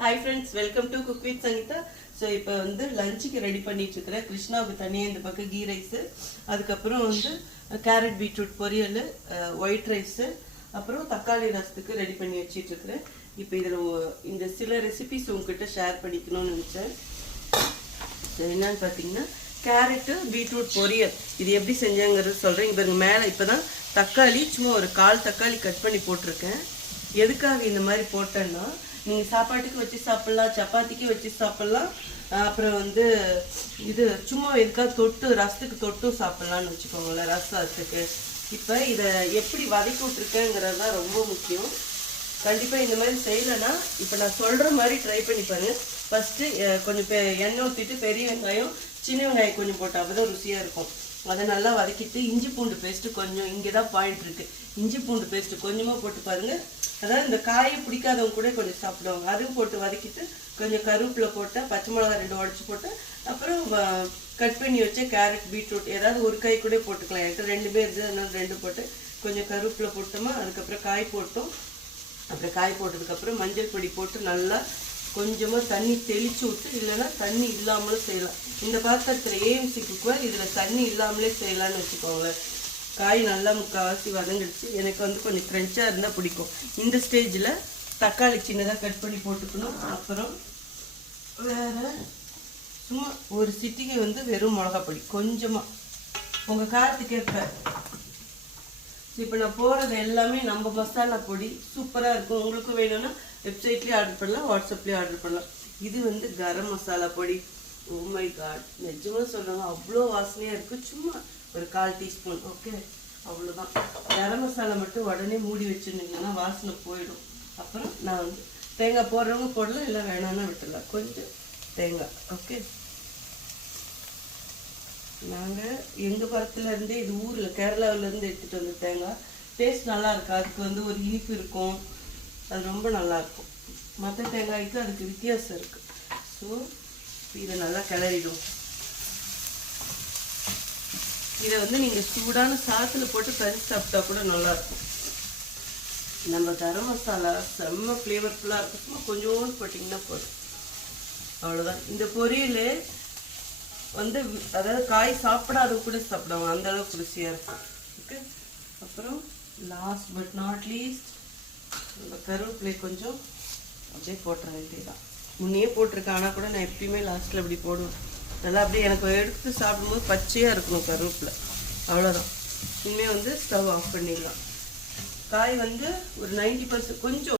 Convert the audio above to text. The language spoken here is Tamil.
Hi friends welcome to cook with Sangeetha so இப்போ வந்து லஞ்சுக்கு ரெடி பண்ணிட்டு இருக்கிறேன் கிருஷ்ணாவுக்கு தனியாக இந்த பக்கம் கீ ரைஸு அதுக்கப்புறம் வந்து கேரட் பீட்ரூட் பொரியல் ஒயிட் ரைஸு அப்புறம் தக்காளி ரசத்துக்கு ரெடி பண்ணி வச்சிட்டு இருக்கிறேன் இப்போ இதில் இந்த சில ரெசிபிஸ் உங்ககிட்ட ஷேர் பண்ணிக்கணும்னு நினச்சேன். ஸோ என்னன்னு பார்த்தீங்கன்னா கேரட்டு பீட்ரூட் பொரியல். இது எப்படி செஞ்சாங்கிறது சொல்கிறேன் இப்போ மேலே இப்போ தான் தக்காளி சும்மா ஒரு கால் தக்காளி கட் பண்ணி போட்டிருக்கேன். எதுக்காக இந்த மாதிரி போட்டேன்னா நீங்கள் சாப்பாட்டுக்கு வச்சு சாப்பிட்லாம் சப்பாத்திக்கு வச்சு சாப்பிட்லாம். அப்புறம் வந்து இது சும்மா எதுக்காக தொட்டு ரசத்துக்கு தொட்டும் சாப்பிட்லான்னு வச்சுக்கோங்களேன் ரசத்துக்கு. இப்போ இதை எப்படி வதக்கி விட்ருக்கேங்கிறது தான் ரொம்ப முக்கியம். கண்டிப்பாக இந்த மாதிரி செய்யலைன்னா இப்போ நான் சொல்கிற மாதிரி ட்ரை பண்ணி பாருங்க ஃபஸ்ட்டு கொஞ்சம் பெ எண்ணெய் ஊற்றிட்டு பெரிய வெங்காயம் சின்ன வெங்காயம் கொஞ்சம் போட்டால் அப்போ தான் ருசியாக இருக்கும். அதை நல்லா வதக்கிட்டு இஞ்சி பூண்டு பேஸ்ட்டு கொஞ்சம் இங்கே தான் பாயிண்ட் இருக்குது இஞ்சி பூண்டு பேஸ்ட்டு கொஞ்சமாக போட்டு பாருங்கள் அதாவது இந்த காயை பிடிக்காதவங்க கூட கொஞ்சம் சாப்பிடுவாங்க. அதுவும் போட்டு வதக்கிட்டு கொஞ்சம் கருவேப்பிலை போட்டால் பச்சை மிளகா ரெண்டு உடச்சி போட்டு அப்புறம் கட் பண்ணி வச்ச கேரட் பீட்ரூட் ஏதாவது ஒரு காய் கூட போட்டுக்கலாம். என்கிட்ட ரெண்டு பேர் இருக்குது அதனால ரெண்டு போட்டு கொஞ்சம் கருவேப்பிலை போட்டோமா அதுக்கப்புறம் காய் போட்டோம். அப்புறம் காய் போட்டதுக்கப்புறம் மஞ்சள் பொடி போட்டு நல்லா கொஞ்சமாக தண்ணி தெளித்து விட்டு இல்லைன்னா தண்ணி இல்லாமலும் செய்யலாம். இந்த பாத்திரத்தில் ஏஎம்சி குக்கர் இதில் தண்ணி இல்லாமலே செய்யலாம்னு வச்சுக்கோங்களேன். காய் நல்லா முக்கால்வாசி வதங்கிடுச்சு. எனக்கு வந்து கொஞ்சம் ஃப்ரெஞ்சாக இருந்தால் பிடிக்கும். இந்த ஸ்டேஜில் தக்காளி சின்னதாக கட் பண்ணி போட்டுக்கணும். அப்புறம் வேறு சும்மா ஒரு சிட்டிகை வந்து வெறும் மிளகா பொடி கொஞ்சமாக உங்கள் காரத்துக்கு ஏற்ப. இப்போ நான் போகிறது எல்லாமே நம்ம மசாலா பொடி. சூப்பராக இருக்கும். உங்களுக்கும் வேணும்னா வெப்சைட்லேயே ஆர்டர் பண்ணலாம். வாட்ஸ்அப்லேயே ஆர்டர் பண்ணலாம். இது வந்து கரம் மசாலா பொடி. Oh ஓ மை காட் நிஜமாக சொல்கிறாங்க அவ்வளோ வாசனையாக இருக்குது சும்மா ஒரு கால் டீஸ்பூன். ஓகே? அவ்வளோதான் கரம் மசாலா மட்டும் உடனே மூடி வச்சுருந்தீங்கன்னா வாசனை போயிடும். அப்புறம் நான் வந்து தேங்காய் போடுறவங்க போடலாம் இல்லை வேணாம்னா விட்டுடலாம். கொஞ்சம் தேங்காய். ஓகே? நாங்கள் எங்கள் பக்கத்துல இருந்தே இது ஊரில் கேரளாவிலேருந்து எடுத்துகிட்டு வந்த தேங்காய். டேஸ்ட் நல்லா இருக்கு? அதுக்கு வந்து ஒரு இனிப்பு இருக்கும். அது ரொம்ப நல்லா இருக்கும். மற்ற தேங்காய்க்கு அதுக்கு வித்தியாசம் இருக்குது ஸோ இதை நல்லா கிளறிடும். இதை வந்து நீங்கள் சூடான சாத்தில் போட்டு கறி சாப்பிட்டா கூட நல்லாயிருக்கும். நம்ம கரம் மசாலா செம்ம ஃப்ளேவர்ஃபுல்லாக இருக்கும். சும்மா கொஞ்சோண்டு போட்டிங்கன்னா போதும். அவ்வளோதான் இந்த பொரியல் வந்து அதாவது காய் சாப்பிடாத கூட சாப்பிடுவாங்க அந்த அளவுக்கு ருசியாக இருக்கும். ஓகே அப்புறம் லாஸ்ட் பட் நாட் லீஸ்ட் நம்ம கருவேப்பிலை கொஞ்சம் அப்படியே போட்டுற வேண்டியதான் முன்னையே போட்டிருக்கேன். ஆனால் கூட நான் எப்பயுமே லாஸ்ட்டில் அப்படி போடுவேன். நல்லா அப்படியே எனக்கு எடுத்து சாப்பிடும்போது பச்சையாக இருக்கணும் கருவேப்பில். அவ்வளோதான் இனிமேல் வந்து ஸ்டவ் ஆஃப் பண்ணிடலாம். காய் வந்து ஒரு நைன்டி பர்சன்ட் கொஞ்சம்